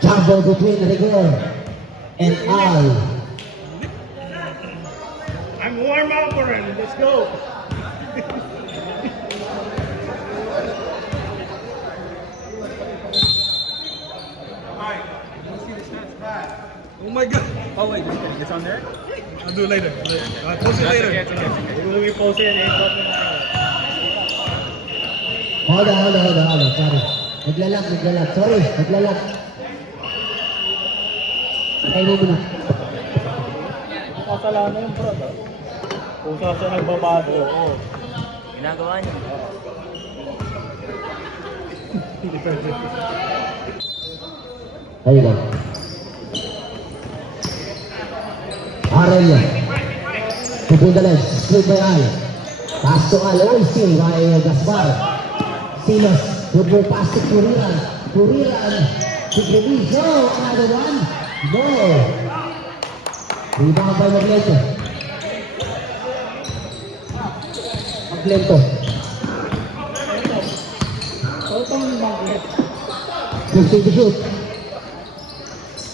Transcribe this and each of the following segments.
Jumbo between Rigor and Al. I'm warm up already. Let's go. Oh my god! Oh wait, it's on there? I'll do it later. I'll post it later. We'll be posting it. Hold on. Sorry. Naglalag. Sorry, naglalag. Patay mo muna. Kasalanan yung bro. Kung saan siya nagbabado. Oo. Ginagawa niya. Ayun lang. Arel. Between the legs. Straight by Al. Pass to Al. All still by Gaspar. Silos. Good move pass to Kuriran. Secretly. Go. Another one. Go. Rebound by Maglento. 15 to shoot.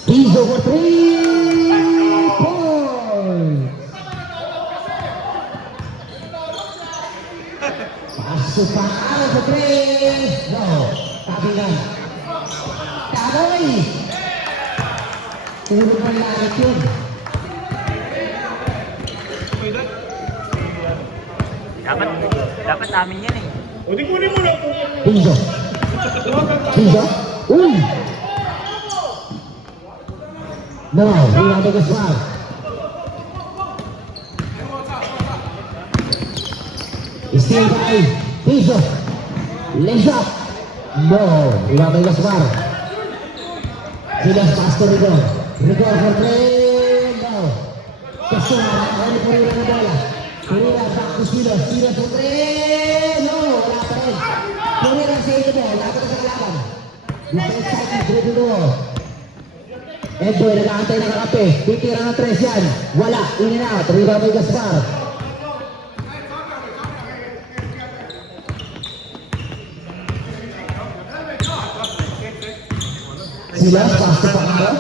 He's over 3 points. Pasok pa araw sa 3. No. Tabingan. Taboy. Tulog ang langit yun. Dapat namin yan eh. O di kunin mo lang. Pinzo. Uy! No, rebound by Gaspar. Still by Pinzo. Lays up. No, rebound by Gaspar. Silas pass to Rigor. Rigor for 3. No. Kasuma. Ano po rin ang bola? Kurira back to Silas. Silas for 3. No, wala pa rin. Kurira sa ito mo. Lapit sa kalaban. Defense side, dribble mo. Edboy, nag-aantay ng kape. Titira ng 3 yan. Wala. In and out. Rebound by Gaspar. Silas, pass to Pangaro.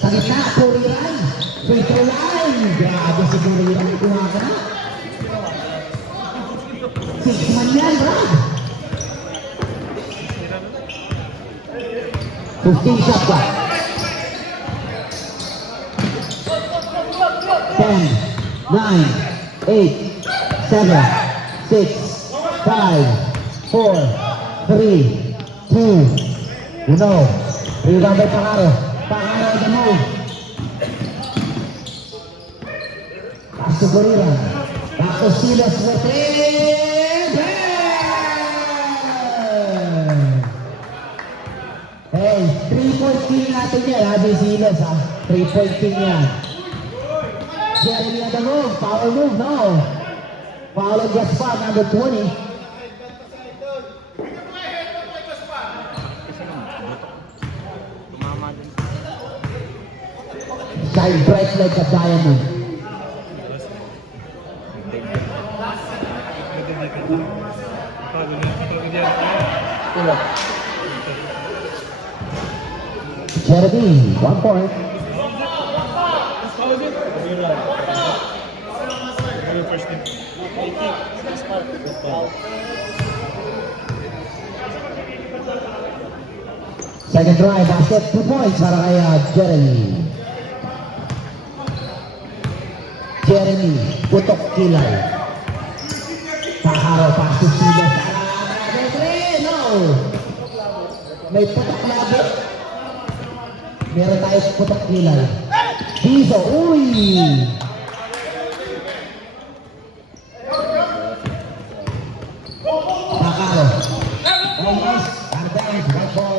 Sa gitna, Kuriran. Free throw line. Grabe si Kuriran. Kuha ka na. 6 man yan, Brad. 15 shot clock. 10, 9, 8, 7, 6, 5, 4, 3, 2, 1. Rebound by Pangaro. Pangaro the move. Pass to Kuriran. Back to Silas for 3. Hey, 3-point king natin yan, Adi Silas ha. 3-point king yan. Jeremy at the move, power move, no. Foul on Gaspar, number 20. Shine bright like a diamond. Jeremy, 1 point. Second try, basket, 2 points para kay Jeremy. Jeremy, putok kilay. Paharo, pass to Silas. No! May putok labi. Meron tayo putok kilay. Piso, uy! Paharo. Almost, Arbenz, right ball.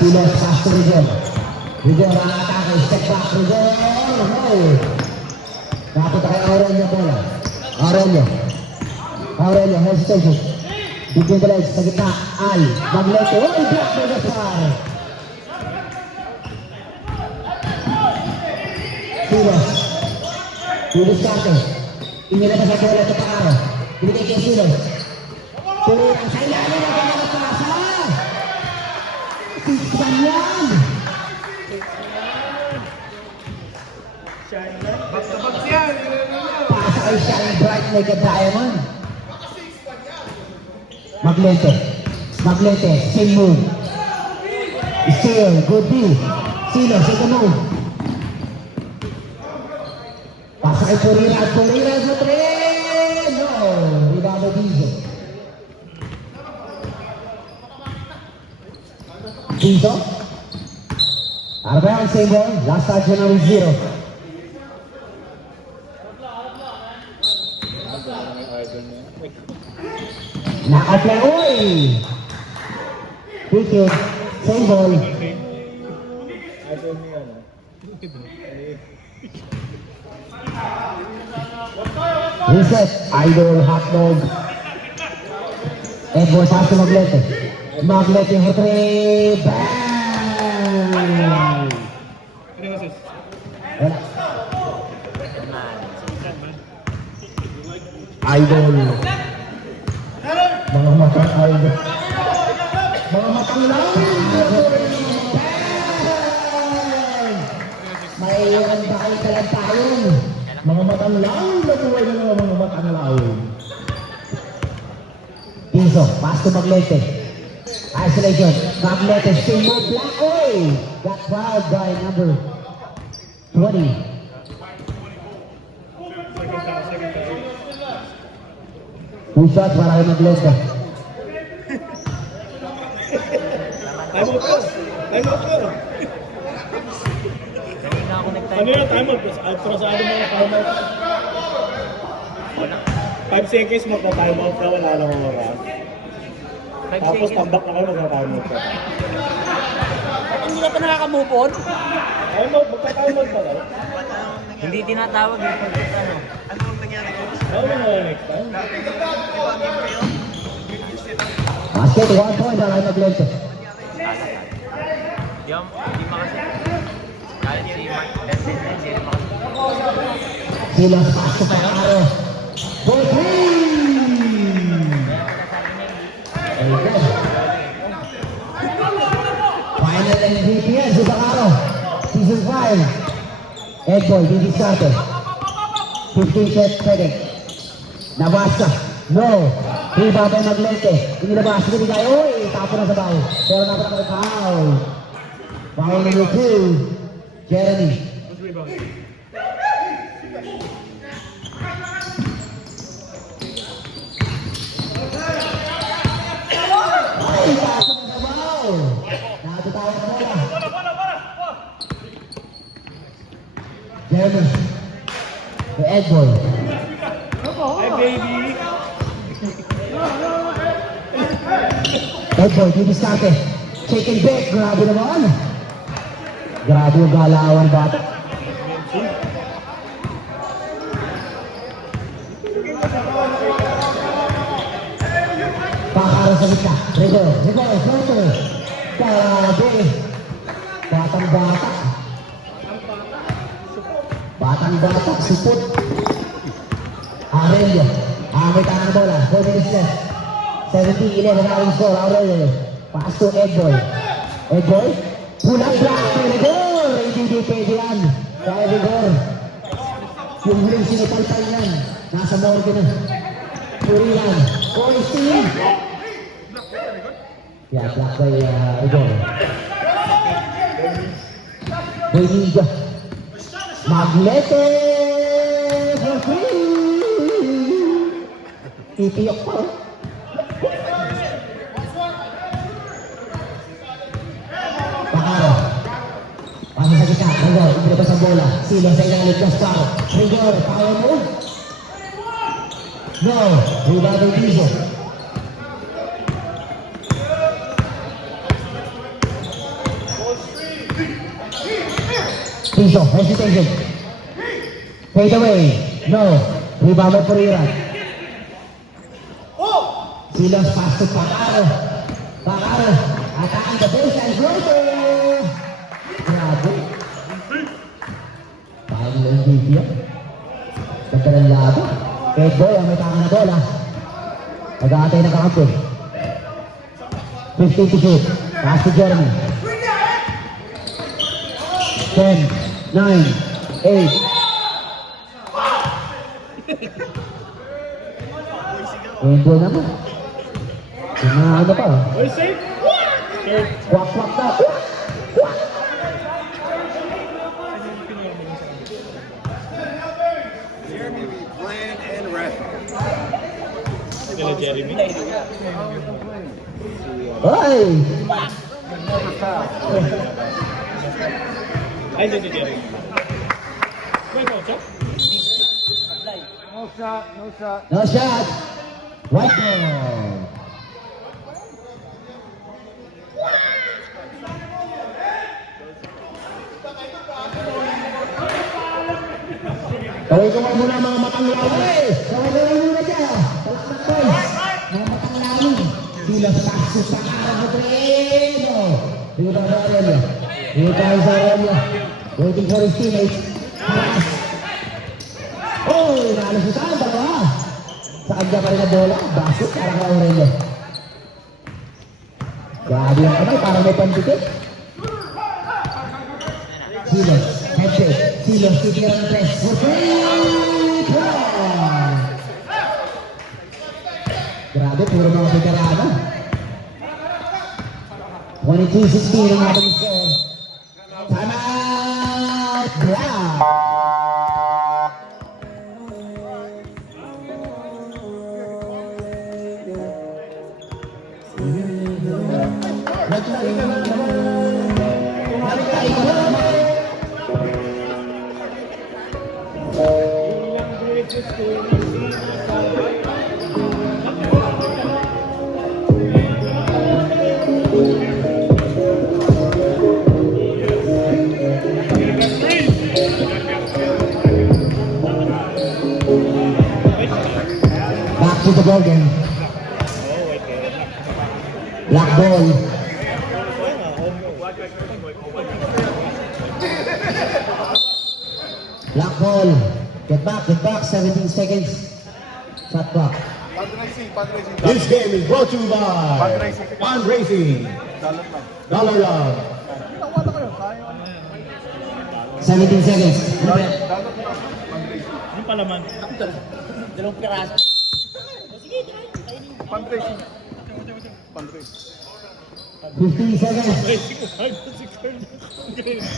Silas, pass to Rigor. Rigor ang atake, step back, Rigor. No! Nakapunta kay Aurelio bola. Aurelio, hesitation. Between the legs, sa gitna, Al. Maglete, oh, block by Gaspar. Silas. Silas Carte. Inilabas sa bola sa Pangaro. Binigay kay Silos. Purira sa ilalim ng kanyang pasa. Tiksan yan. Basta-basta yan. Pasa kay Shine Bright like a diamond. Maglente. Maglente. Same move. Steal. Good D. Silos. Second move. Pasa kay Purira. Purira sa 3. No. Rebound by Dizo. Dizo. Out of bounds, same ball. Last touch for number 0. Naka-play. Uy! Free kick. Same ball. Idol niya, ano? Reset. Idol, hotdog. Edward pass to Maglete. Maglete for 3. Bang! Ano yung assist? Wala. Idol. Mga matang idol. Mga matang lang. Bang! May iwan ba kayo talantayon? Mga matang lang. Natuloy na mga matang lang. Pinso, pass to Maglete. Isolation. Maglete, still move black. Oy! Got fouled by number 20. Two shots para kay Maglete. Time out ko! Time out ko! Kanina ako nag-time. Ano yung time out? Atrasado mo yung time out. 5 seconds magta-time out ka, wala nang oras. 5 Tapos seconds. tambak na kayo, magta-time out ka. Hindi ka pa nakaka-move on? Time out, magta-time out ka lang. Hindi tinatawag eh. Pag ano. Ano na next time? Basket, 1 point para kay Maglete. Hindi makasi. Kahit si Mark Benson hindi rin makasi. Silas pass to Pacaro. For 3! There you go. Final MVP yan si Pacaro. Season 5. Edboy, Didi Sarte. 15 seconds. Nabasa. No. Rebound by Maglete. Inilabas. Binigay. Uy! Tapo na sa baho. Pero naman ang foul. Foul number 2. Jeremy. Who's rebound? Ay! Tapo na sa baho. Nakatutawag na bola. Jeremy. To Edboy. Hi, baby! Edboy, Didi Sarte. Chicken back. Grabe naman. Grabe yung galawan bata. Pakaro sa gitna. Rigor. Floater. Grabe. Batang bata. Batang bata. Sipot. Aurelio. May tangan na bola. 4 minutes left. 17-11 ang score. Aurelio. Pass to Edboy. Edboy. Pulang block. Rigor. Hindi pwede yan. Kaya Rigor. Yung huling sinupalpal yan. Nasa morgue na. Purilan. Boy, Steve. Yeah, block by Rigor. Boy, Ninja. Maglete. For 3. Itiyok pa. Pacaro. Pasok sa gitna. Rigor. Ibilabas ang bola. Silo sa ilalim. Gaspar. Rigor. Power move. No. Rebound by Dizo. Dizo. Hesitation. Fade away. No. Rebound by Purira. Silos pass to Pacaro. Pacaro. Attacking the baseline. Floater. Grabe. Final MVP yan. Ganda ng laban. Edboy ang may tangan na bola. Nag-aantay na kahapon. 15 to shoot. Pass to Jeremy. 10, 9, 8. Enjoy naman. Ano pa? Oy, safe! Third. Kwak-kwak na. Kwak! Sila Jeremy. Ay! Ay, hindi si Jeremy. May kotsa? No shot. Right ball. Kaway-kaway muna mga matang lalim. Kaway-kaway muna dyan. Palakpak boys. Mga matang lalim. Sila pasok sa arang na Treno. Dito tayo sa Aurelio. Dito tayo sa Aurelio. Waiting for his teammates. Pass. Oh, naalasutan. Dalawa. Sa kanya pa rin na bola. Basket para kay Aurelio. Grabe yung kamay. Parang may pandikit. Silos. Headset. Silos. Titira ng press. For three. Grabe, puro mga veterano. 22-16 ang ating score. Time out! Brown! Back to the ball game. Black ball. Black ball. Get back, 17 seconds. Shot clock. This game is brought to you by Fund Racing, Dollar Love. 17 seconds. Yung palaman. 15 seconds. Racing 5 to 6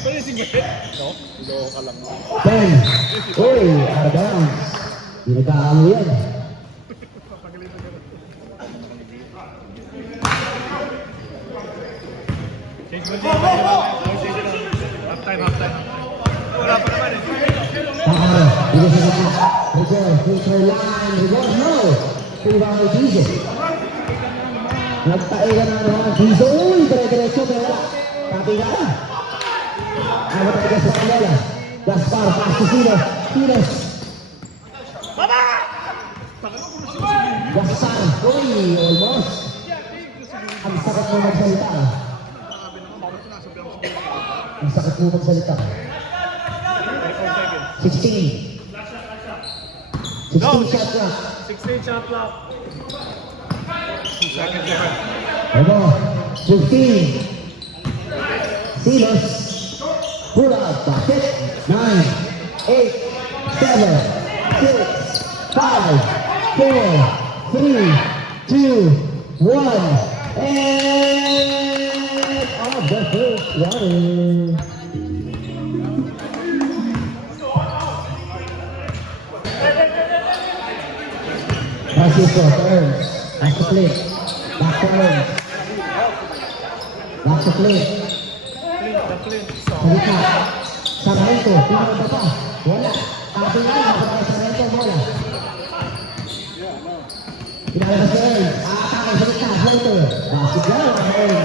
Racing ba? No? Ilo ka lang. 10. Uy, out of bounds. Hindi nagkakamu yan. Change mo dyan. Half time. Wala pa naman eh. Takara, dito sa gitna. Rigor, filter line. Rigor, no. Tulang kay Gizo. Nagtae ka na naman. Gizo, uy, dire-diretso, pero wala. Tapi ka na. Awat tayo sa kanila. Gaspar, pass to Silos. Silos. Gaspar, uy, almost. Ang sakit mo magsalita. Ang sakit mo magsalita. 16. 16 shot clock. 16 shot clock. 2 seconds left. Ano? 15. Silos. Pull up. Basket. 9, 8, 7, 6, 5, 4, 3, 2, 1. And off the first quarter. Francisco turns. Back to play. Back to turns. Back to play. Salita. Sarmiento. Pinaka ba pa? Wala. Tapi nga. Kapag Sarmiento bola. Pinaka si Earl. Atake. Salita. Sarmiento. Basket lang. Earl.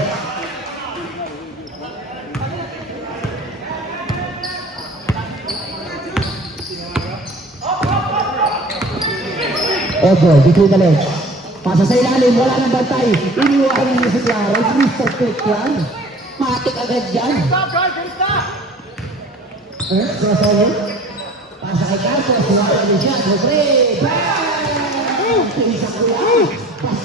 Ego, between the legs. Pasa sa ilalim, wala nang bantay. Iniwakan niya si Clara. Mr. Quick lang. Matik agad dyan. Crossover. Pasa kay Carlos. Iwakan niya siya. Jose. Bang! Pinisa ko lang. Pasa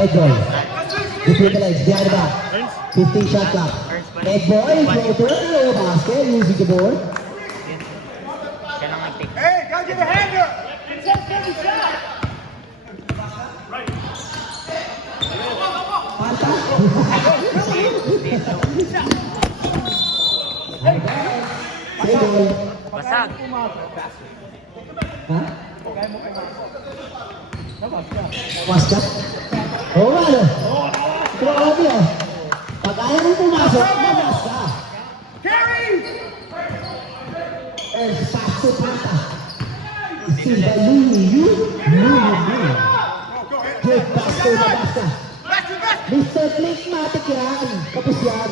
Egg ball. Between the legs, behind the back. 15 shot clock. Egg ball, floater, basket, using the board. Siya lang nag-take. Hey, gotta get a hander! Panta. Egg ball. Basag. Ha? Was ka? Oo nga, no? Grabe, oh. Pag ayaw mong pumasok, mabas ka. Carry! Eh, sakto panta. Silva Lulu. Good pass to Nabasta. Mr. Clickmatic yan. Kapos yan.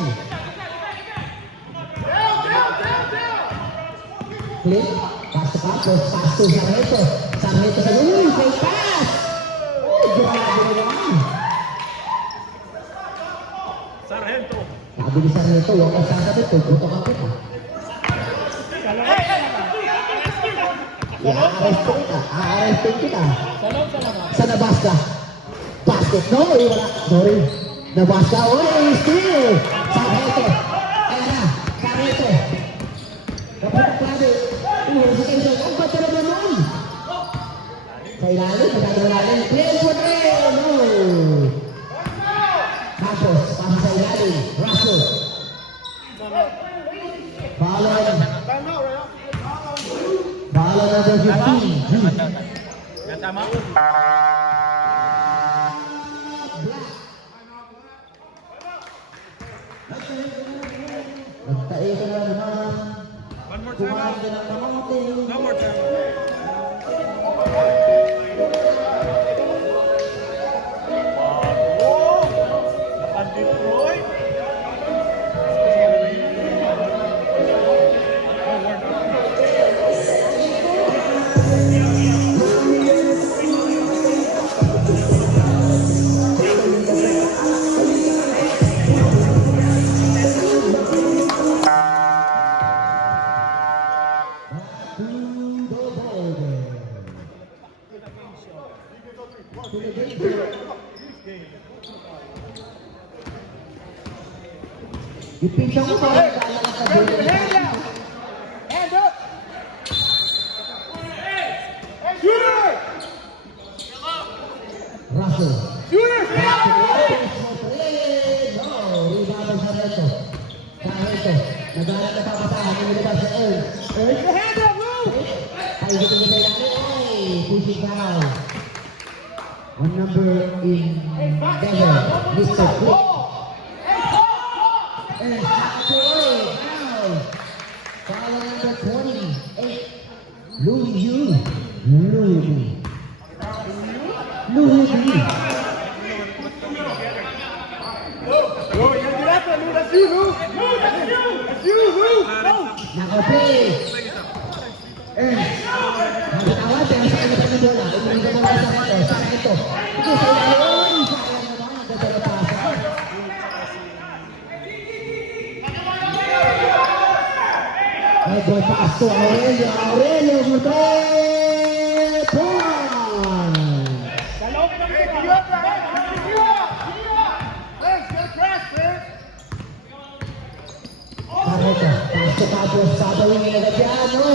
Click. Pass to Patos. Pass to Sarreto. Sarreto sa Lulu. Great pass. Oh, grabe na naman. Sargento. Sabi ni Sarreto, huwag kang sasabi. Tugutok ako. Aarestin kita. Sa Nabasta. Basket. No, wala. Sorry. Nabasta. Oy, steal. Sarreto. Ayan na. Sarreto. Kapag klabe. University. Ang bata naman nun. Sa ilalim. Play for three. No. Tapos, pasa sa ilalim. Russell. Bala number 15. Yan tama? Nagtae ka na naman. One more time. Kumain ka ng kamote. No more time. Naka-Detroit! Yung pinsang ko parang kaya ka sa dulo. Hand up! Shooter! Russell. Shooter! No, rebound sa Reto. Sarreto. Naghanap na papasahan. Inilabas sa Earl. Earl. Hand up, Lou! Ay, dito na tayo natin. Oy, pushing foul. One number in Denver, Mr. Quick. And foul. Foul number 28. Louis Yu. Lou, you gotta get out there, Lou. That's you, Lou. Lou, that's you. That's you, Lou. Go. Naka-play. Nakatawad pero sa kanya pa ng bola. Ipinigyan mo lang sa ito. Sana ito. Ito sa ilalim. Sayang naman. Ang ganda na pasa. Ay, boy, pass to Aurelio. Aurelio for 3 points. Hey, get you up there. Get you up. Legs, get a crash, man. Sarreto. Pass to Tapos. Papawin niya agad yan. No.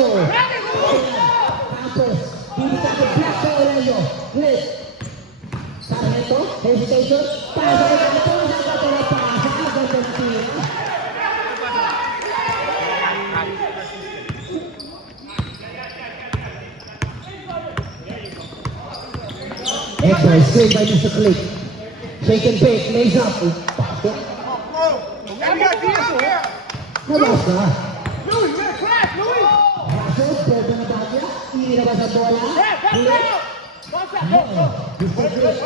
Tapos. Bibita ko block sa Aurelio. Flip. Sarreto. Hesitation. Pasa kay Tapos. Ang ganda na pasa. Ang ganda na tira. Excellent. Screen by Mr. Click. Shake and bake. Lays up. Basket. You gotta get out there. Nabas ka. Louis, you gotta crash, Louis. Russell, pwede na ba niya? Inilabas ang bola. Yeah, back Flip. down. Bounce that, go, go. Mr. Wait. Click.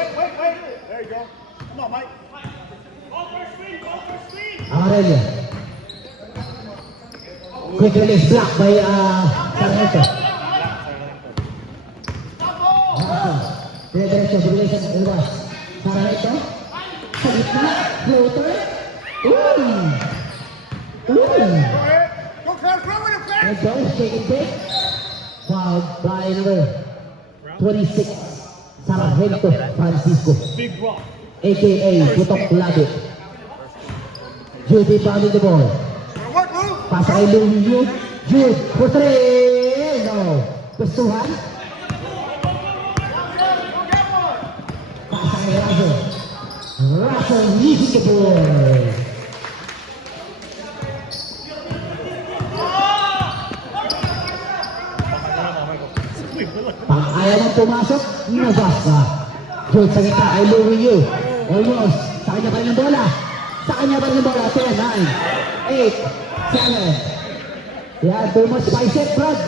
There you go. Come on, Mike. Aurelio. Quick release block by Sarreto. Russell. Diretso, bilis ang iwas. Sarreto. Sa gitna. Floater. Ooh. Go ahead. Go, Crash. Run with it, Crash. And goes, shake and bake. Fouled by number 26, Sargento Francisco. Big rock. aka Putok Labi. Jude bounding the ball. Pasa kay Louie Jude. Jude for three. No. Gustuhan. Pasa kay Russell. Russell leading the ball. Pag ayaw mong pumasok, nabasa. Jude sa gitna kay Louie Yu. Almost. Sa kanya pa rin ng bola. Sa kanya pa rin ng bola. 10, 9, 8, 7. Yeah, too much bicep, Brad.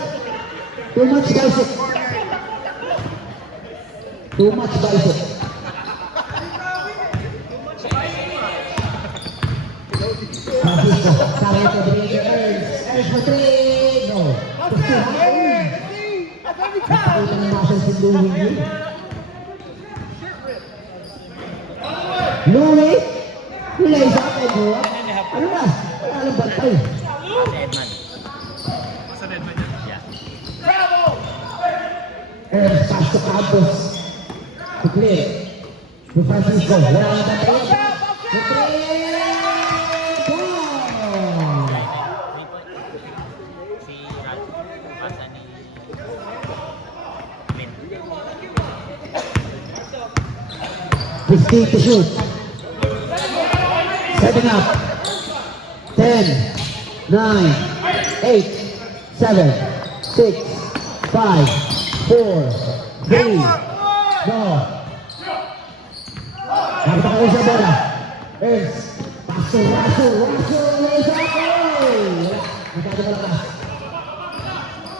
Too much bicep. Too much bicep. Francisco, sorry to bring the Ernst for three. No. Nakita ng muscle si Louie yun. Louie, lays up and go up. Ano na? Wala lang bantay. Si Edman. Yeah. Ernst pass to Campos. To clear. To Francisco. Wala lang bantay. To three. Goal! Si Ralph. Pasa ni Min. 15 to shoot. Setting up. 10, 9, 8, 7, 6, 5, 4, 3, go. Nakita ko sa bola. Ernst. Russell. Lays up. Wala. Nakita ko lang.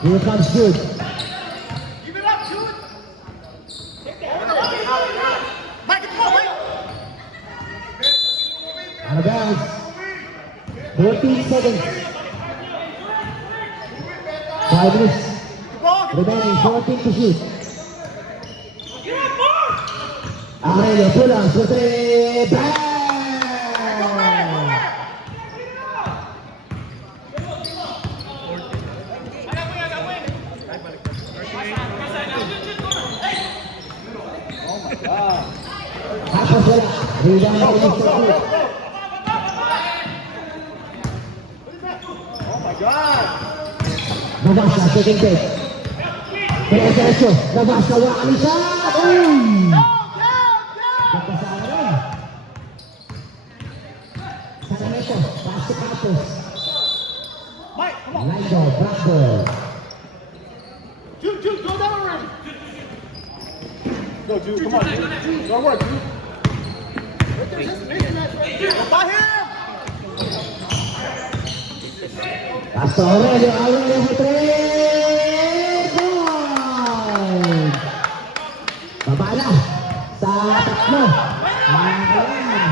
Here comes Jude. Out of bounds. 14 seconds. 5 minutes. Remaining 14 to shoot. Aurelio Pulang for three. Bang! Tapos wala. Rebound na ulit sa shoot. Nabasa, taking take. Diretso, nabasa, Walisa! Uy! Nabasa na rin. Saraneto, pass to Campos. Lindo, Blackball. Jude, go down already. Go, Jude, come on, Jude. Go work, Jude. By him! Pass to Aurelio for three! Goal! Baba na sa tatlo. Ayan.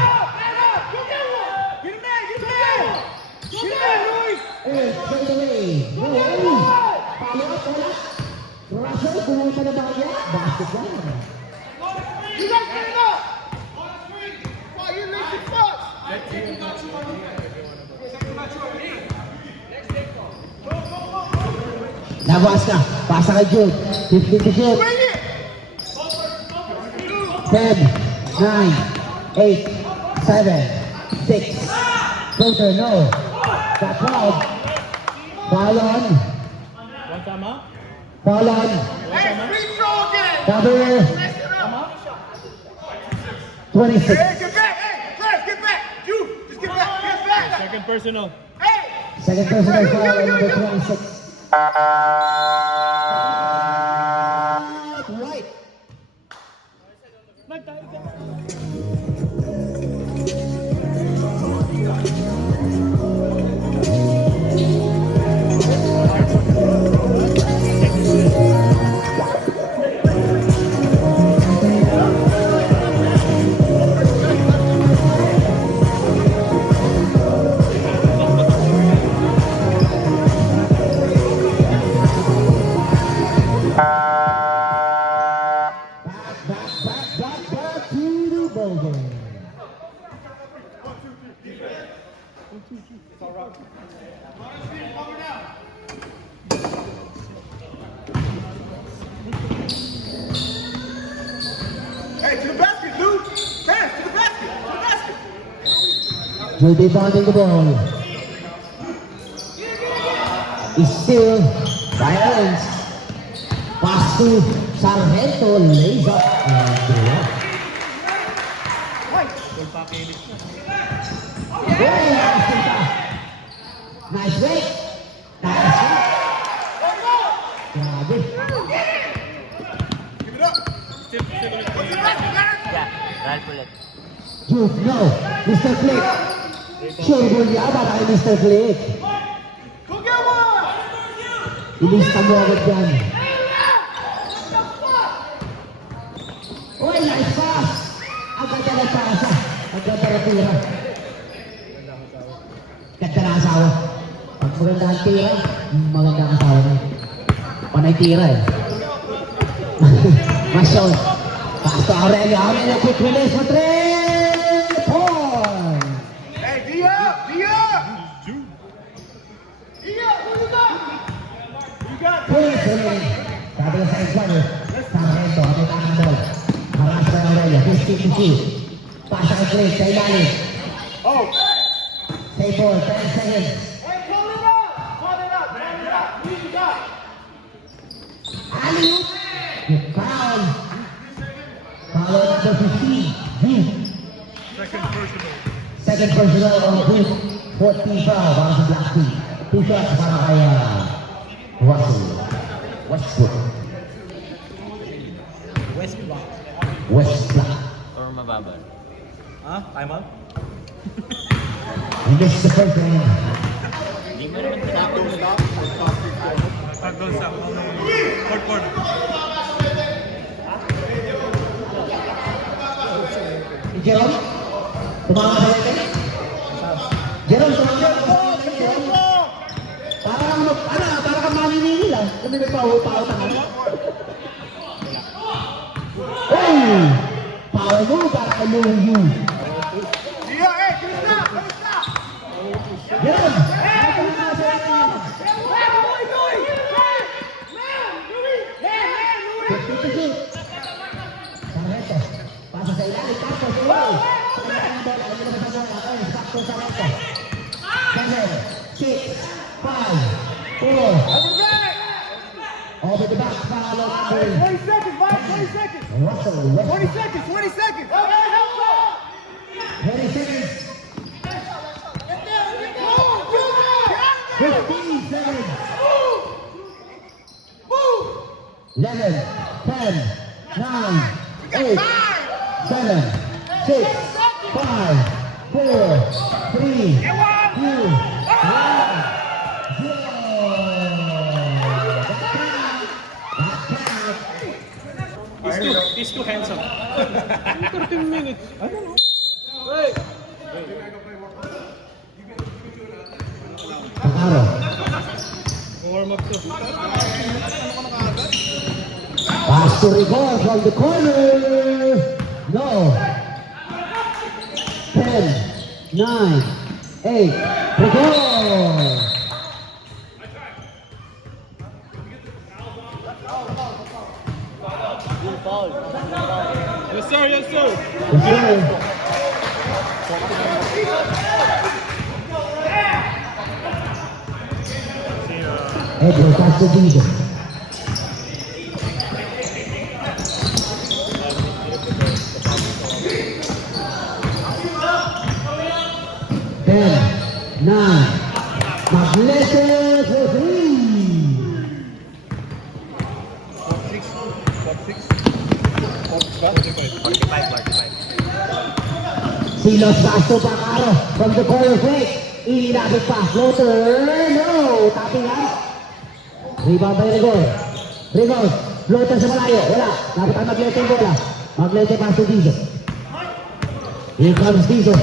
Straight away. Follow up, wala. Russell, pumunta na ba kanya? Basketball. You guys get it up! Why you losing first? Nabas na. Pasa kay Jude. 15 to shoot. Bring it! 10, 9, 8, 7, 6. Floater, no. Got fouled. Foul on. One time out. Foul on. Hey, free throw again! Number 26. Hey, get back! Hey, Fred, get back! Jude, just get back! Get back! Second personal. Hey! Second personal foul on number 26. Right. Back to the ball game. Hey, to the basket, Luke! Pass to the Will be bounding the ball. Is still violence. Pass to Sargento, lays up and through up. Nice break. Nice break. Grabe. Yeah, Ralph ulit. Juke, no. Mr. Click. Sure ball niya ba kay Mr. Click? Ilista mo agad yan. Uy, nice pass. Agad na nagpasa. Agad na natira. Ganda na asawa. Pag maganda ang tira, maganda ang asawa na. Panay tira eh. Masyon. Pass to Aurelio. Aurelio, quick release for 3 points. Hey, Dia! Pulis ulit. Sabi na sa examiner. Sargento, ang itang ball. Haras na Aurelio. 50-50. Pasa kay Click, sa ilalim. Save ball, 10 seconds. Alley-oop. Good foul. Foul number 15. Booth. Second personal on Booth. 14 foul para sa Black Team. 2 shots para kay Russell. Westbrook. Westbrook. Or mababa. Ha? Time out? He missed the first round. Hindi mo naman tinapos mo. Doon sa fourth quarter. Si Jerome? Tumama sa natin? Jerome, tumama. Para kang maninili lang. Kung may pao-pao tangan. Oh! Power mo para kay Luyu. Dia, Krista! Jerome! Sargento. Pasa sa ilalim. Sakto sa ilalim. Sakto sa Sargento. 7, 6, 5, 4. Over the back. Foul on number 20 seconds, Mike! 20 seconds! Russell. 20 seconds! 20 seconds! 20 seconds. 15 seconds. 11, 10, 9, 8, 7, 6, 5, 4, 3, 2, 1. He's too handsome. 13 minutes. I don't know. Hey! Pagkaro. Warm up to. Pass to Rigor from the corner. No. 10, 9, 8. Rigor. Yes, sir. Yes, sir. Okay. Edward, pass to Dizo. Ten, 9. Maglete for 3. 45. Silos pass to Pacaro from the corner fake. Ilinabit pa. Floater. No. Tapping out. Rebound by Rigor. Rigor. Floater sa malayo. Wala. Dapat ang Maglete yung bola. Maglete pass to Dizo. Here comes Dizo.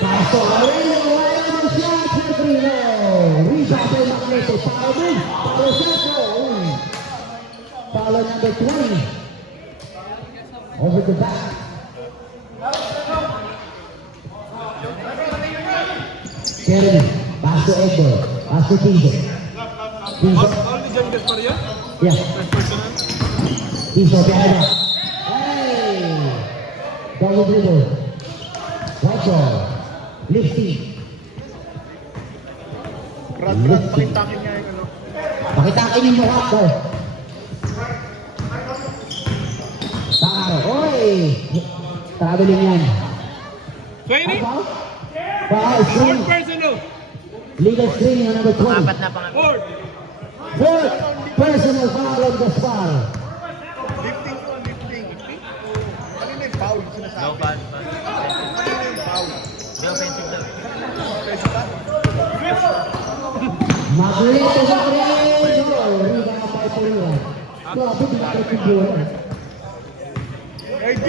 Pass to Aurelio. Wala ng shot. Siyempre no. Rebound by Maglete. Foul din. Foul shot. No. Foul number 20. Over the back. Kevin, pass to Edward, pass to Tizo. Tizo, Only Jangas pa rin? yeah. Personal? Tizo, behind up. Hey! Forward dribble. White ball. Lifting. Brad, pakitakin niya yung ano. Pakitakin yung mukha ko. Pakaro. Oy! Traveling yan. 20? Foul? Foul. Fourth Screen. personal. Legal screen on number 20. Apat na pang Fourth. Fourth personal foul on Gaspar. Lifting to, lifting. Ano na yung foul? No Sinasabi. foul. Ano yung foul? May offensive daw. Pwede ba? Maglito sa rin. Oh, Riga na pa ito rin. Grabe, binalik yung buwan. Hey, D!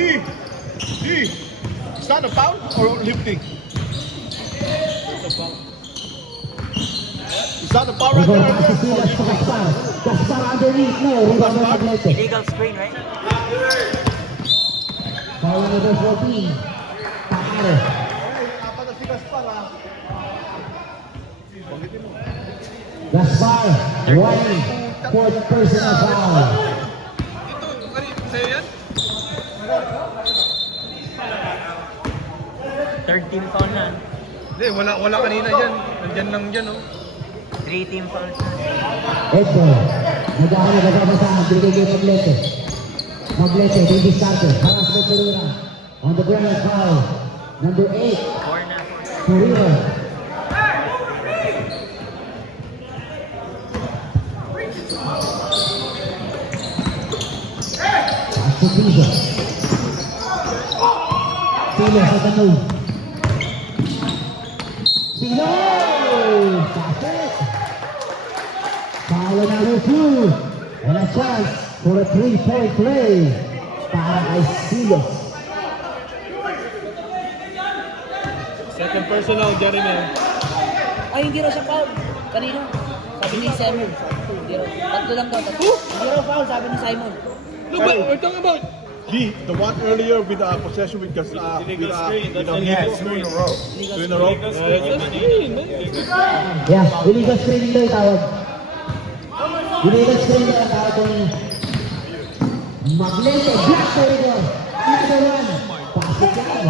D! Is that a foul or lifting? Is that a foul right Riga there? na si Silas pa Gaspar. Gaspar underneath. No, Riga na Maglito. Illegal screen, right? Foul number 14. Pakaro. Apat na si Gaspar, ha? Banggitin mo. Gaspar. One. Fourth personal foul. Ito, ano yun? Sa'yo yan? 13 foul na. Hindi, wala kanina dyan. Nandyan lang dyan, oh. 3 team fouls na. Ito. Nagkakaroon na kasama sa binigay kay Maglete. Maglete, baby starter. Paras kay Pereira. On the ground foul. Number 8. 4 na. Pereira. Pass to Pisa. Silo sa tanong. Silo! Pass it! Foul number 2. And a chance for a 3-point play para kay Silo. Second personal, Jeremy. Ay, hindi raw siya foul. Kanina. Sabi ni Simon. Hindi raw. Tatlo lang daw. Tatlo. Hindi raw foul, sabi ni Simon. No, but we're talking about... D, the one earlier with possession with Gaspar. Two in a row. Two in a row. Yeah, illegal screening daw yung tawag. Illegal screening daw ang tawag kung Maglete, block sa ito. Another one. Pass it down.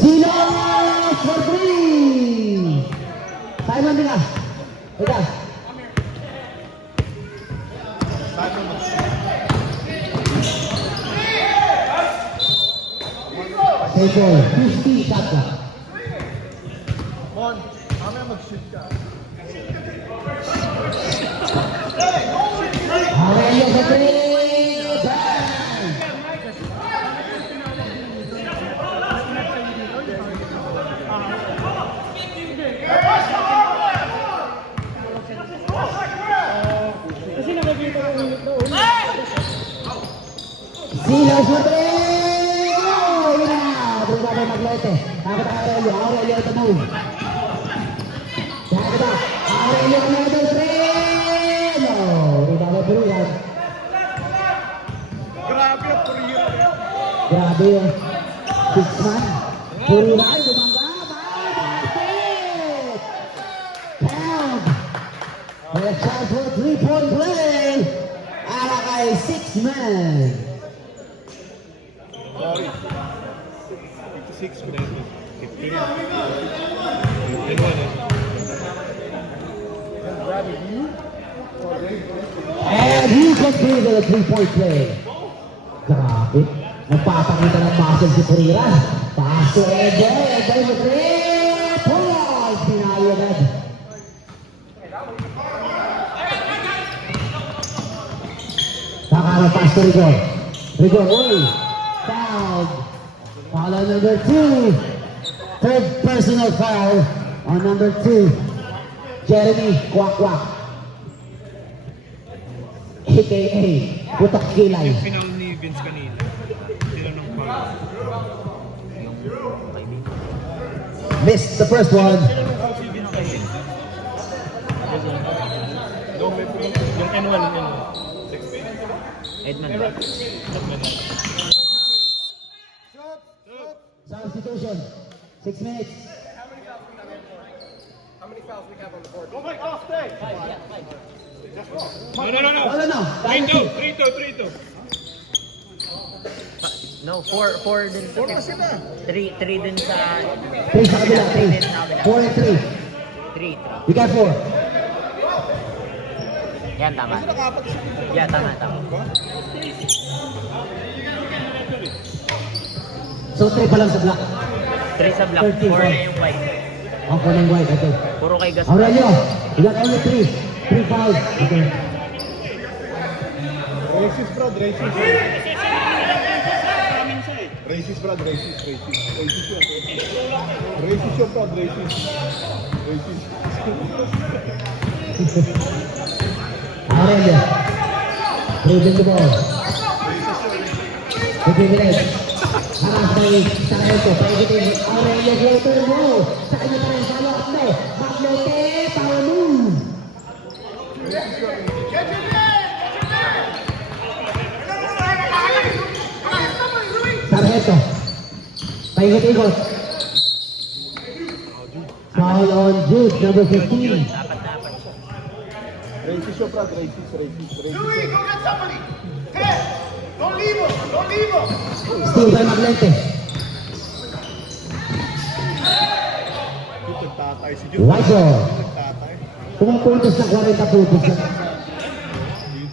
Silas for 3. Simon din ah. Ika. Table, 50 shot clock. Mon, mamaya mag-shoot ka. Aurelio sa 3. Bang! Silas sa 3. Oh, yun na. Bumaba yung Maglete. Dapat ang Aurelio. Aurelio ito move. Dapat ba? Aurelio another 3. No. Ribaba po yan. Grabe ang Korea. Grabe yung 6-man. Purina ay bumangga. Basket! Pound! With a chance for a 3-point play. Ala kay 6-man. Sorry. 56 minutes. 15. And he completed a 3-point play. Grabe. Nagpapakita ng muscle si Purina. Pass to Ede. Ede with 3 points. Pinali agad. Pakara pass to Rigor. Rigor, oy. Foul. Foul on number 2. Third personal foul on number 2. Jeremy Kwak-Kwak. AKA Putok Kilay. Yung final ni Vince kanina. Sila ng foul. Missed the first one. Yung N1, yun. Edmond. Substitution. 6 minutes. No. Wala na. 3-2. No, 4 din sa 3 din sa 3 sa kabila, 3. 4 and 3. 3. We got 4. Yan, tama. Yeah, tama. So 3 pa lang sa black. 3 sa black, 13, 4 na yung white. Ang punang white, okay. Puro kay Gas. Aurelio, we got only 3. 3 fouls. Okay. Racist, Brad. Racist. Racist, Brad. Racist. Racist yun. Racist yun, Brad. Racist. Aurelio. Dribbling the ball. 15 minutes. Harap by Sargento. Paigitin. Aurelio floater mo. Sa kanya pa rin. Follow up mo. Maglete. Power move. Sargento. Paikot-ikot. Foul on Jude, number 15. Dapat siya. Racist yun, Brad. Racist. Louis, go get somebody! Hey! Don't leave him! Steal by Maglete. Nagtatay si Jude. White ball. Nagtatay. Pumapuntos ng 40 puntos. Dito,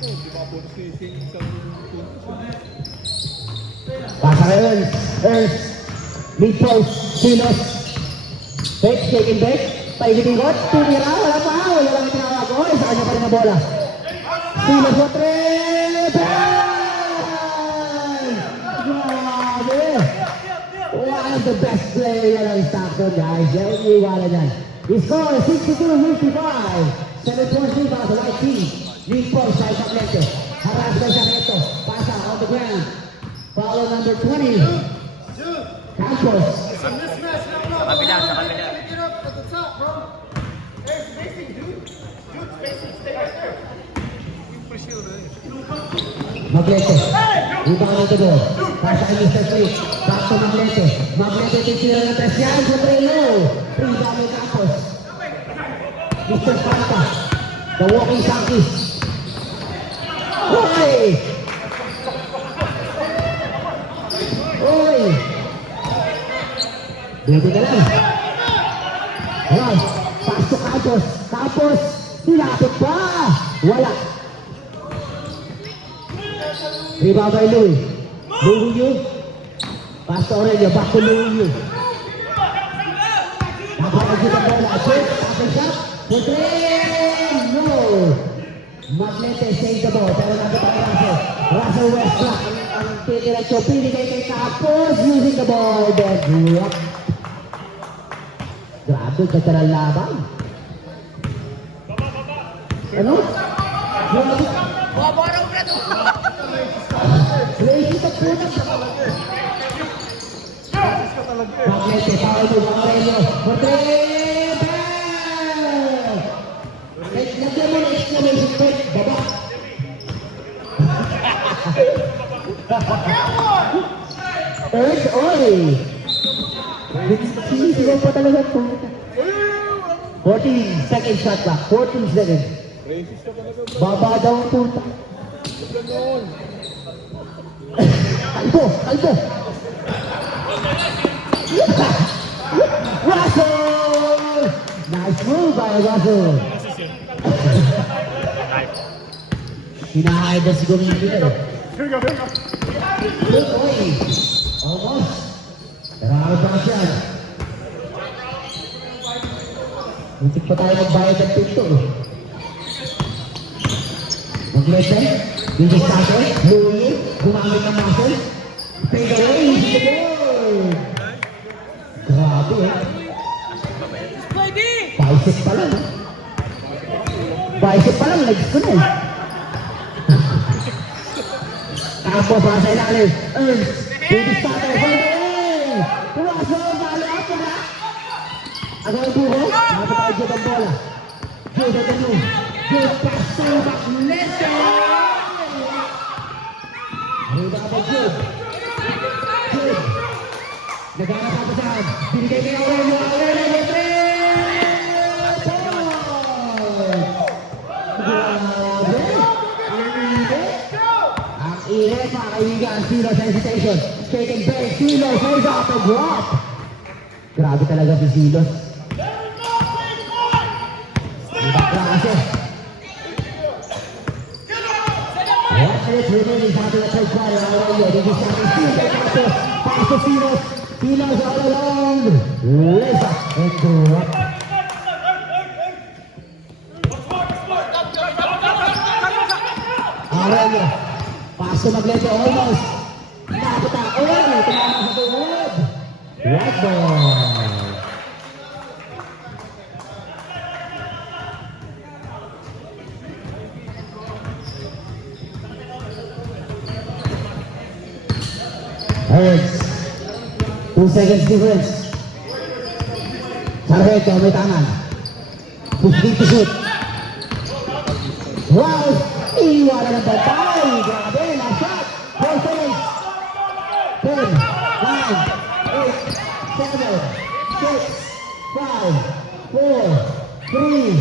di ba po si isang Pasa kay Ernst. Mid post. Silos. Fake, shake and bake. Paigitingot. Tumira. Wala pa. Wala lang tinawag. Oy, sa kanya pa rin na bola. Silos mo 3. Grabe. One of the best player ng Stockton, guys. Yan yung iwala niyan. He scores 62-55. 7 points lead para sa white team. Mid post by Maglete. Harass by Sargento. Pasa on the ground. Follow number 20. Campos. Sa kabila. Maglete. Rebound the ball. Pasa kay Mr. Smith. Back to Maglete. Maglete titira ng presyan. Sobrino. Rebound ng Campos. Mr. Panta. The walking Sankis. Oy! Oy! Dito na lang. Ayan. Pass to Campos. Campos. Nilapit pa. Wala. Rebound by Louis. Louis Yu. Pass to Aurelio. Back to Louis Yu. Napakagit ang bola. Chip. Tapos shot. For 3. No. Maglete save the ball. Pero nandito ang Russell. Russell Westbrook. Ang titiretso. Pinigay kay Campos. Using the ball. Then drop. Grabe. Katalang laban. Ano? Grabe. Crazy ka po na. Maglete, foul to Aurelio. For 3. Bang! Lagyan mo ng exclamation point. Baba. Earth oil. Sisigaw pa talaga po. 14 seconds shot clock. 14 seconds. racist ka talaga, Brad. Baba daw ang puta. Ganon. Kalbo! Kalbo! Russell! Nice move by Russell. Hinahide na si Gomini eh. Good boy. Almost. Pero ako pa siya. Muntik pa tayo magbayad ng pinto eh. Maglete, yung starter, Louis, gumamit ng muscle, fade away, easy the ball! Grabe eh. Bicep pa lang eh. Bicep pa lang, legs ko na eh. Tapos para sa ilalim, Ernst, yung starter, fade away! Russell, follow up pa na! Ang ang buho, nakapit tayo dyan ang bola. Jude at the move. Jude pass to Maglete! Rebound by Jude. Jude. Naghanap ako saan. Binigay kay Aurelio. Aurelio, may 3 points! Init mga kaibigan, Silos hesitation. Take and bake, Silos, hands up and drop. Grabe talaga si Silos. Ibang klase. One minute remaining sa ating third quarter. This is starting Silos. Pass to Silos. Silos all along. Raise up and drop. Aurelio. Pass to Maglete almost. Nakapita. Aurelio. Tumama sa tuhod. Right ball. Heads. 2 seconds difference. Sarheto, may tangan. Push to shoot. Wow! Iwanan ng bantay! Grabe! Last shot! 4 seconds! 10, 9, 8, 7, 6, 5, 4, 3,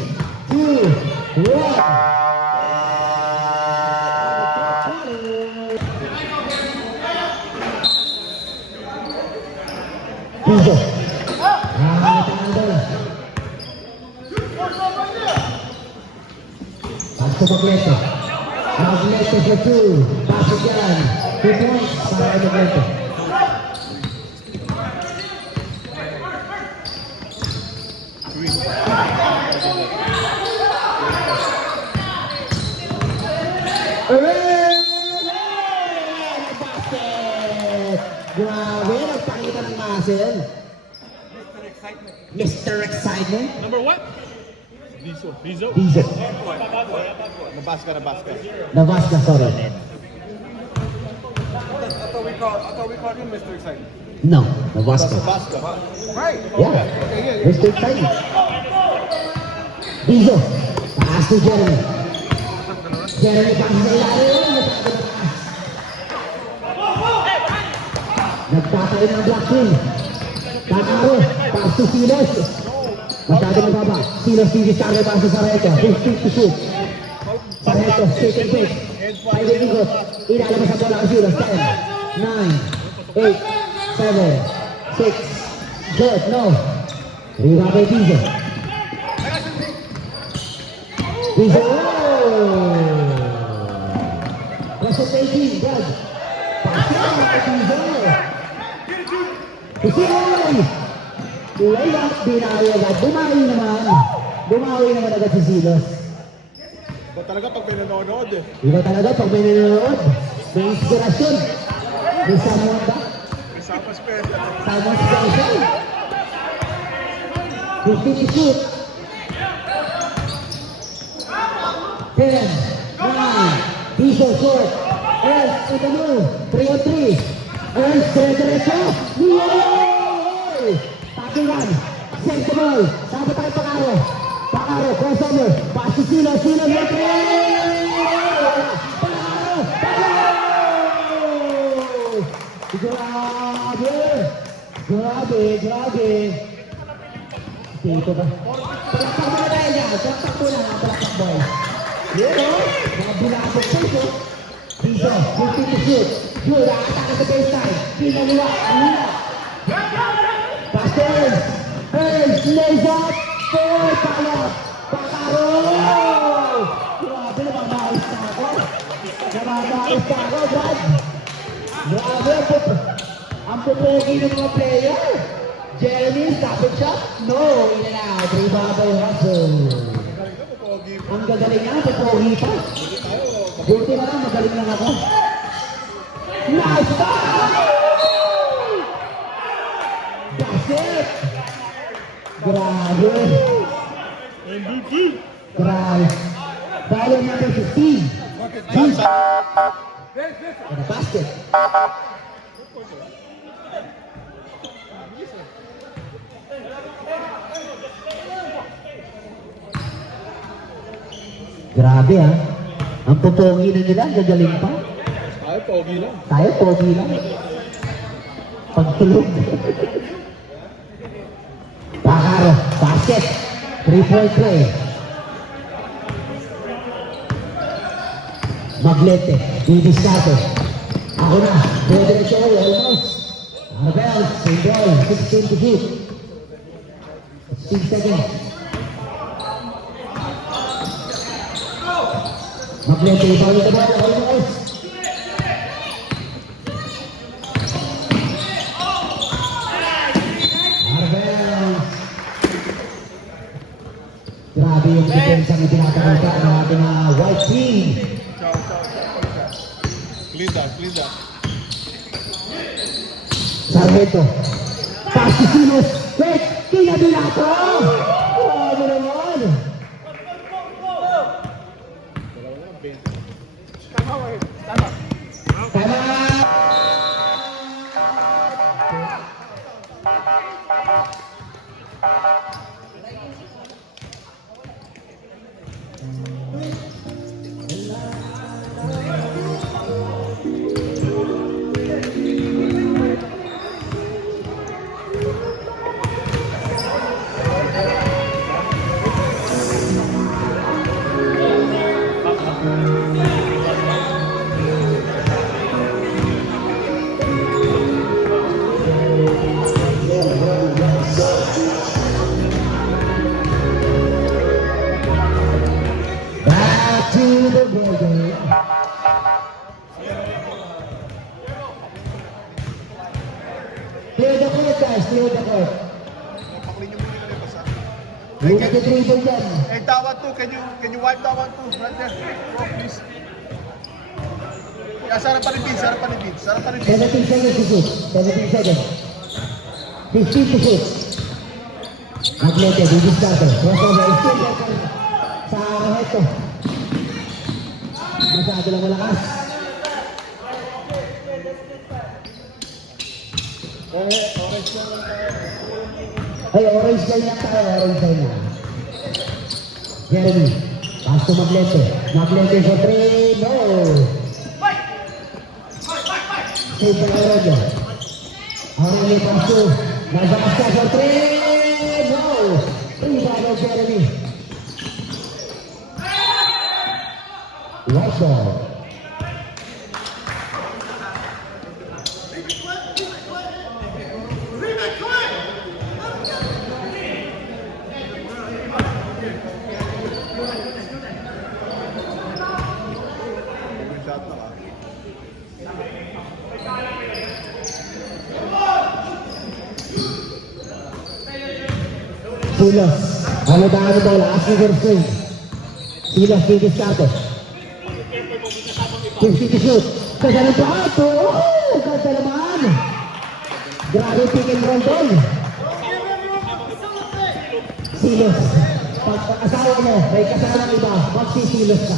2, 1. Piso. Tangan doon. Pass to Maglete. Maglete for 2. Pass it yan. 2 points para Maglete. Basket! Grabe, nagpakita ng muscle. Mr. Excitement. Number what? Bizo. Bizo? Bizo. Nabasket. Navasca, sorry. I thought we called him Mr. Excitement. No, Navasca. Right. Yeah, Mr. Excitement. Bizo. Pass to Jeremy. Jeremy pass sa ilalim. Nagtatayo ng block team. Kakaro. Pass to Silos. Masyado mababa. Silos Sarre pass to Sarreto. 15 to shoot. Sarreto, take and take. 5 ikot. Ilalabas ang bola ang Silos. 10, 9, 8, 7, 6. Short, no. Rebound by Bizo. Bizo. Russet 18, Brad. Pass down by Bizo. Kusiloy! Layup, dinawi agad. Bumawi naman agad si Silos. Ito talaga pag may nanonood eh. Iba talaga pag may nanonood. May inspirasyon. May someone ba? Isama special. Someone special. 15 to shoot. 10, 9, Bizo short. Ernst, ito mo. 3 on 3. Ernst, dire-diretso. Yay! Pakiran. Send the ball. Sabi tayo Pakaro. Pakaro, crossover. Pass to Silo. Silo, no 3. Pakaro! Pakaro! Grabe. Dito ba? Palakpak mo na tayo dyan. Palakpak mo na. Palakpak boys. Yun o. Mga bilabog po ito. Bizo, 15 to shoot. Good, atake sa baseline. Pinaliwa. Pass to Ernst. Ernst, lays up. Four, palak. Pakaro! Grabe, namamahis na ako. Brad. Grabe, ang pupogi ng mga player. Jeremy, stop it shot. No, in and out. Rebound by Russell. Ang gagaling niya, pupogi pa. Buti na lang, magaling lang ako. Nice pass! That's it! Grabe! MVP. Grabe! Ball number 15. Jeez! And a basket. Grabe ah. Ang pupogi na nila, gagaling pa. Ay, pogi lang. Tayo, pogi lang. Pagtulog. Pakaro, basket. 3-point play. Maglete, didiskarte. Ako na, dire-diretso ko, almost. Arbel, same ball, 16 to hit. 16 seconds. Maglete, ibang ito ba? Almost. Arbel. Grabe yung defense ang itinatakutan ng ating white team. Clean that, clean that. Sargento. Pass to Silos. Wait! Kinabinato! Grabe naman! Tama! Back to the building. Clear the court, guys. Clear the court. Pakulin niyo muna yung labas, ha? Look at the dribble dyan. Hey, that one too. Can you wipe that one too? Right there. Go, please. Yeah, sarap pa rin, Vince. Sarap pa rin, Vince. Sarap pa rin, Vince. 17 seconds to shoot. 17 seconds. 15 to shoot. Maglete, didiskarte. Crossover. Still record sa Heto. Masyado lang malakas. Ay, orange line lang tayo. Orange line lang. Jeremy. Pass to Maglete. Maglete sa 3. No! Save by Aurelio. Aurelio pass to Nazasta sa 3. No! Rebound of Jeremy. White ball. Shot lang, ha? Silos. Ano daan ito? Last figure swing. Silos, didiskarte. 50 to shoot. Ganda ng pahat. Oh! Ganda naman. Grabe pick and roll doon. Silos. Pag asawa mo, may kasalang iba, magsisilos ka.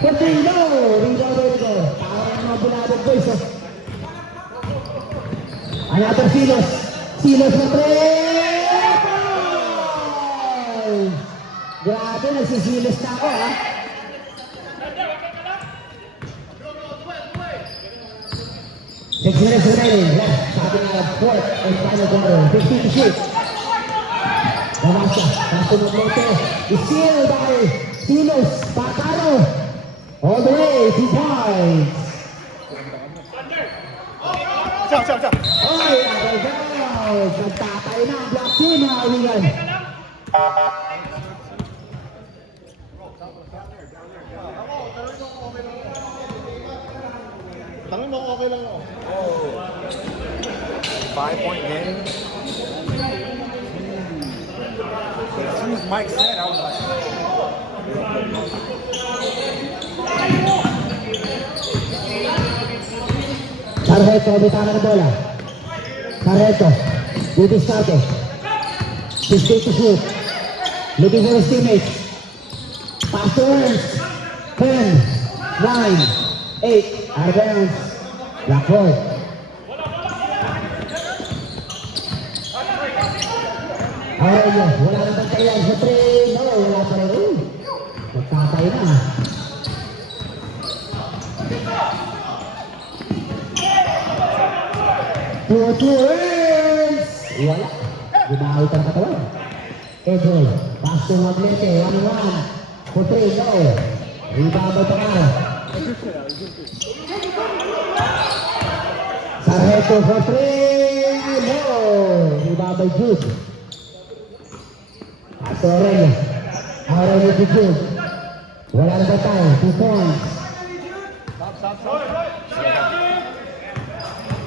Potrino! Rebound ito. Parang mga bulabog boys. Another Silos. Silos na 3! Grabe, nagsisilos na ako, ha? Six minutes remaining. Left, sabi na fourth and final quarter. 15 to shoot. Namasa, pass to Maglete. Is sealed by Silos. Bacaro. All the way to points. Ciao, ciao, ciao. Oy, Aragao. Nagtatay na ang black team, mga kaibigan. Tanong mo kung okay lang ako. 5-point game. But as soon as Mike said, I was like, Sargento, bitana ng bola. Sargento, didiskarte. 15 to shoot. Looking for his teammates. Pass to Ernst. 10, 9, 8. Out of bounds. Black ball. Aurelio, wala nang bantayan sa 3. No, wala pa rin. Nagtatay na. Two Ernst. Wala. Gumawi ka ng katawan. Edwin, pass to Maglete. 1-1. For 3, no. Rebound by Pacaro. Sargento for three. No. Ibabay Jude. At Aurelio. Aurelio to Jude. Wala na ba tayo? 2 points.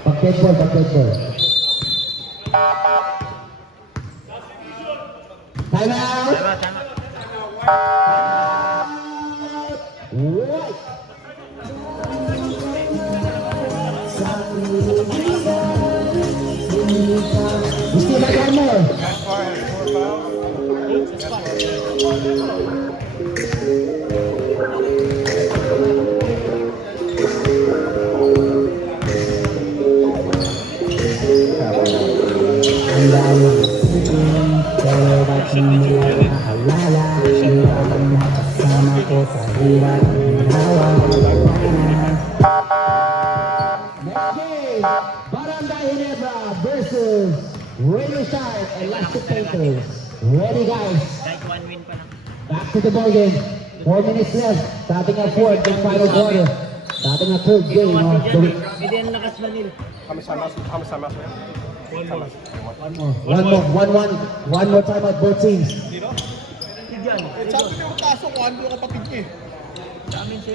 Pag-deadball, pag-deadball. Time out. Tama. Right. Gusto ba yan mo? Ang dami. Pero ba't hindi nakaalala? Ang nakasama ko sa hirap ng hawa. Next game, Barangay Ginebra versus Radio Shark and Elastic Painters. Ready guys, Kahit 1 win pa lang. back to the ball game. 4 minutes left. Starting at 4 the final quarter. Starting at 3rd game of the week. Hindi ang lakas Manil. One more time at both teams. Sabi niyo yung kaso ko, ano yung kapatid niya eh.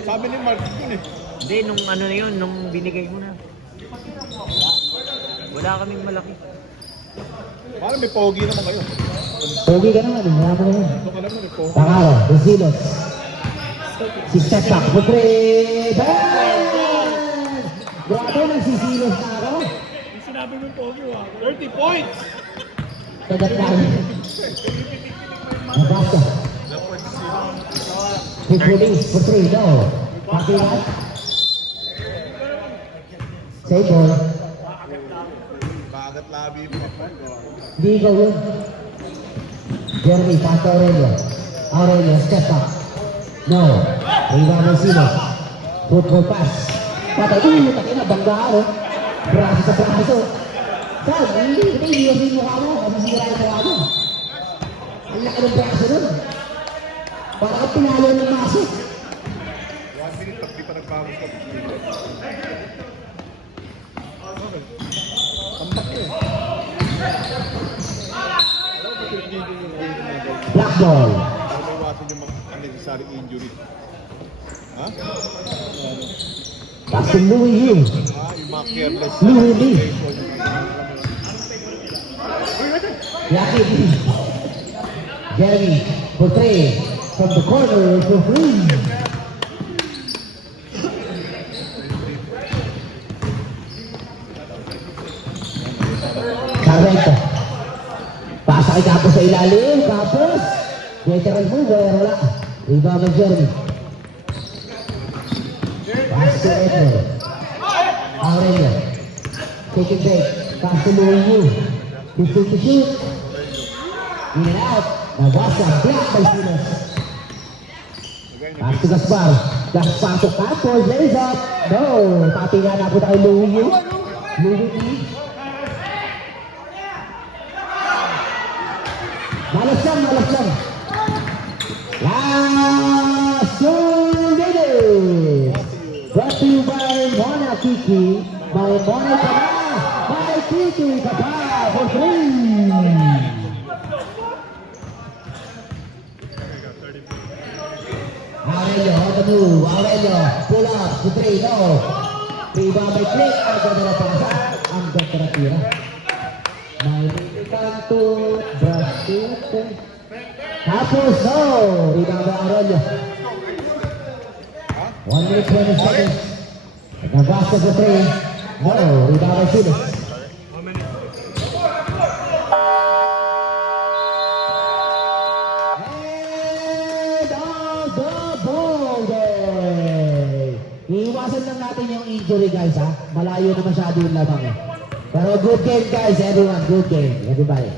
Sabi ni Mark yun eh. Hindi, nung ano na yun, nung binigay mo na. Wala kaming malaki. Parang may pogi naman kayo. Pogi ka naman, wala mo naman. Ito ka naman eh, pogi. Takaro, Rosilos. Si step back, putre. Bang! Grabe, nagsisilos na ako. Sinabi mo yung pogi, 30 points! Kagat na ako. Nabasa. Putre, no. Pakilat. Save ball. Bakit labi mo? Hindi ikaw yun. Jeremy, pass to Aurelio. Aurelio, step back. No. Rebound ng Silos. Football pass. Patay. Uy, patay na. Bangga ako. Braso sa braso. Dad, hindi yung mukha mo. Masisira yung mukha mo. Ang laki ng braso nun. Para ka pinalo ng maso. 1 minute, pag di pa nagbago ka. Tambak ko eh. Black ball. Para iwasan yung mga unnecessary injury. Ha? That's the Louis Yu. Yung mga careless. Louis Lee. Yaki D. Jeremy, Putre, from the corner for free. Sargento. Pasa kay Capos sa ilalim. Capos. Veteran mover. Wala. Rebound ng Jeremy. Pass to Edward. Aurelio. Take it back. Pass to Louis Yu. 15 to shoot. In and out. Nabasa. Block by Silas. Pass to Gaspar. Gaspar to Capos. Lays up. No. Patinga na po tayo Louis Yu. Louis Yu. Malas lang. Last one minute. Brought to you by Mona Kiki. By Mona Kaba. By Kiki Kaba for free. Aurelio on the move. Aurelio pull up. Putre, no. Rebound by Click. Ang ganda na pasa. Ang ganda na tira. May kanto, brush it. Tapos, no! Rebound by Aurelio. 1 minute 20 seconds. Nabasa sa 3. No, rebound by Silas. And on the ball game. Iiwasan lang natin yung injury guys ha. Malayo na masyado yung lamang eh. Pero good game guys everyone. Good game. Everybody.